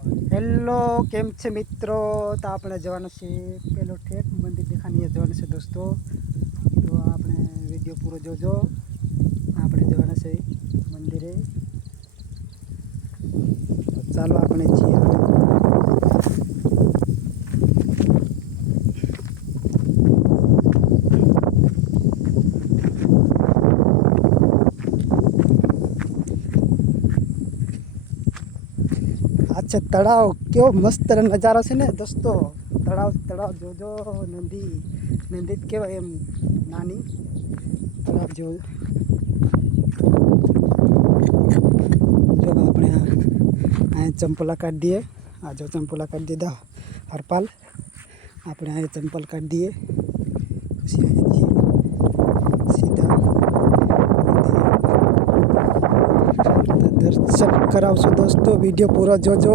Hello, કેમ છે મિત્રો? તો આપણે જવાનું છે પેલો ઠેઠ મંદિર દેખાની જવાનું છે દોસ્તો. તો આપણે વિડીયો પૂરો જોજો. આપણે જવાના છે મંદિરે. તો ચાલો આપણે જઈએ. अच्छा तड़ाव क्यों मस्त नजारा से ने दोस्तों. तड़ाव तड़ाव जो जो नदी नदी केवाय एम नानी तड़ाव जो આપણે આ ચંપલા કાઢી દઈએ. આ જો ચંપલા કાઢી દીધા હરપાલ. આપણે આ ચંપલ કાઢી દઈએ પછી અહીંયા જઈએ સીધા દર્શન કરાવશું દોસ્તો. વિડીયો પૂરો જોજો.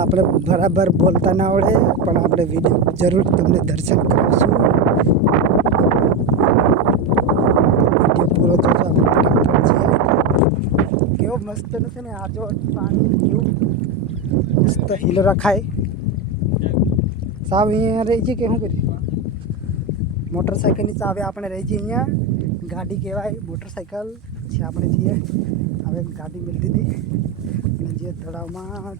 આપણે બરાબર બોલતા ના આવડે પણ આપણે વિડીયો જરૂર તમને દર્શન કરાવશું. વિડીયો પૂરો જોજો. આપણે કેવો મસ્ત નથી ને આ જો પાણી કેવું મસ્ત હિલ રખાય. સાવ અહીંયા રહી છે કે શું કરી મોટરસાઇકલની ચાવી આપણે રહી છે અહીંયા. ગાડી કહેવાય મોટરસાઇકલ. પછી આપણે જઈએ હવે ગાડી મિલી દીધી અને જે તળાવમાં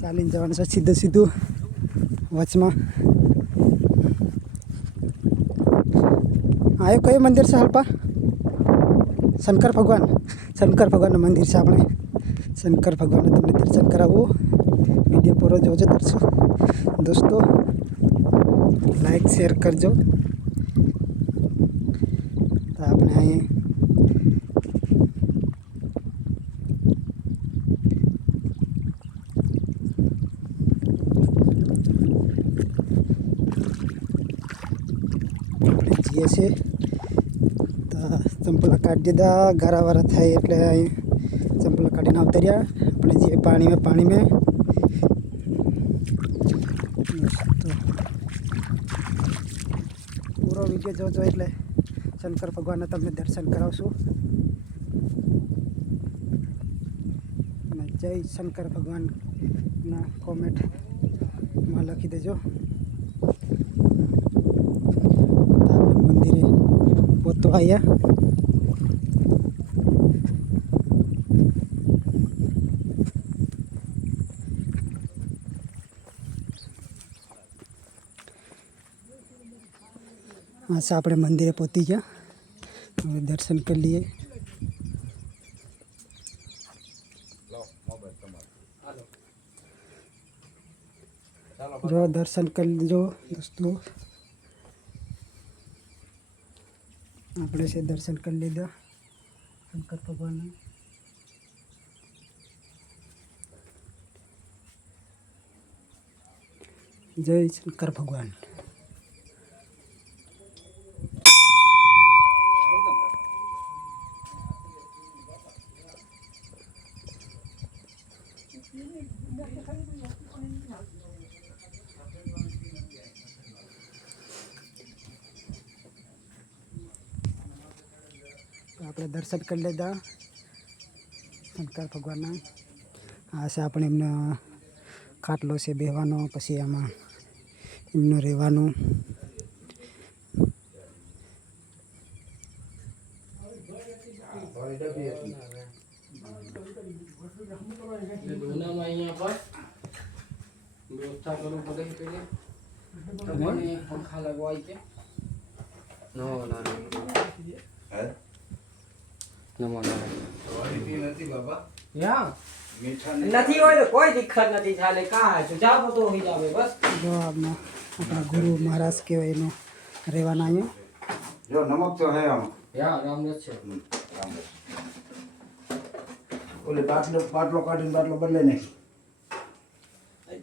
ચાલીને જવાનું છે સીધું સીધું વચમાં. આ કયું મંદિર છે હલપા? શંકર ભગવાનનું મંદિર છે. આપણે શંકર ભગવાનને તમને દર્શન કરાવવું. વિડીયો પૂરો જોજો દોસ્તો. લાઈક શેર કરજો. તો આપણે અહીં જઈએ છીએ. તો ચંપલા કાઢી દીધા. ગારાવાળા થાય એટલે અહીં ચંપલા કાઢીને આવતા રહ્યા. આપણે જઈએ પાણી में પૂરો વિડીયો જોજો એટલે શંકર ભગવાનને તમને દર્શન કરાવશું. અને જય શંકર ભગવાનના કોમેન્ટમાં લખી દેજો. મંદિરે પોતો આવ્યા. હા આપણે મંદિરે પહોંચી ગયા. હવે દર્શન કરી લઈએ. જો દર્શન કરી લીજો દોસ્તો. આપણે છે દર્શન કરી લીધા શંકર ભગવાનના. જય શંકર ભગવાન. આપણે દર્શન કરી લીધા શંકર ભગવાનના. આ છે આપણે એમનો ખાટલો છે બેહવાનો. પછી આમાં એમનું રહેવાનું. વ્યવસ્થા કરવું પડે પંખા લગવાય કે નથી હોય તો કોઈ દિક્કત નથી. ચાલે કા જાવ તો હોઈ જાવે બસ. જો આપણા ગુરુ મહારાજ કહેવાય એનો રહેવાના અહીંયા. જો નમક તો હે આમ રામ છે. ઓલે બાટલો કાઢીને બાટલો બદલે નહીં.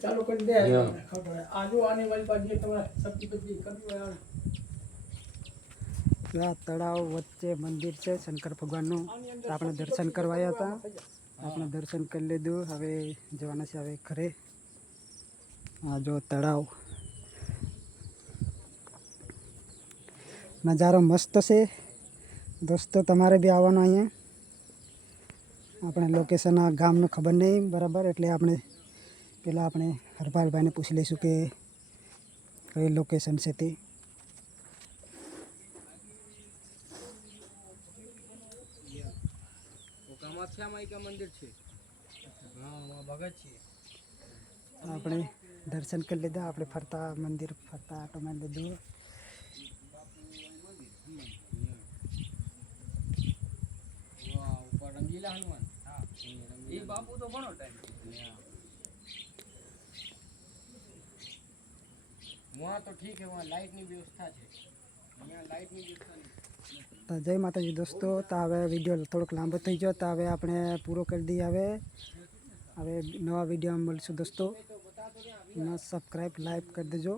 ચાલુ કરી દે ખબર આજો આને વાળી બાજુ તમારે સબ્જી બધી કરવી હોય. આ તળાવ વચ્ચે મંદિર છે શંકર ભગવાનનું. તો આપણે દર્શન કરવા આવ્યા હતા. આપણે દર્શન કરી લીધું. હવે જવાના છે હવે ઘરે. આ જો તળાવ નજારો મસ્ત છે દોસ્તો. તમારે બી આવવાનું અહીંયા. આપણે લોકેશન આ ગામનું ખબર નહીં બરાબર એટલે આપણે પહેલાં આપણે હરપાલભાઈને પૂછી લઈશું કે કઈ લોકેશન છે તે. કામાખ્યા માઈ કા મંદિર છે. હા ભગત છે. આપણે દર્શન કરી લીધા. આપણે ફરતા મંદિર ફરતા આટો મારી લીધો. વાહ ઉપર રંગીલા હનુમાન. હા એ બાપુ તો ઘણો ટાઈમ वहाँ तो ठीक है, वहाँ लाइट ની વ્યવસ્થા છે. અહીંયા લાઇટ ની વ્યવસ્થા નથી. તો જય માતાજી દોસ્તો. તો હવે વિડીયો થોડોક લાંબો થઈ ગયો, તો હવે આપણે પૂરો કરી દઈએ. હવે નવા વિડીયોમાં મળીશું દોસ્તો. સબસ્ક્રાઈબ લાઈક કરી દેજો.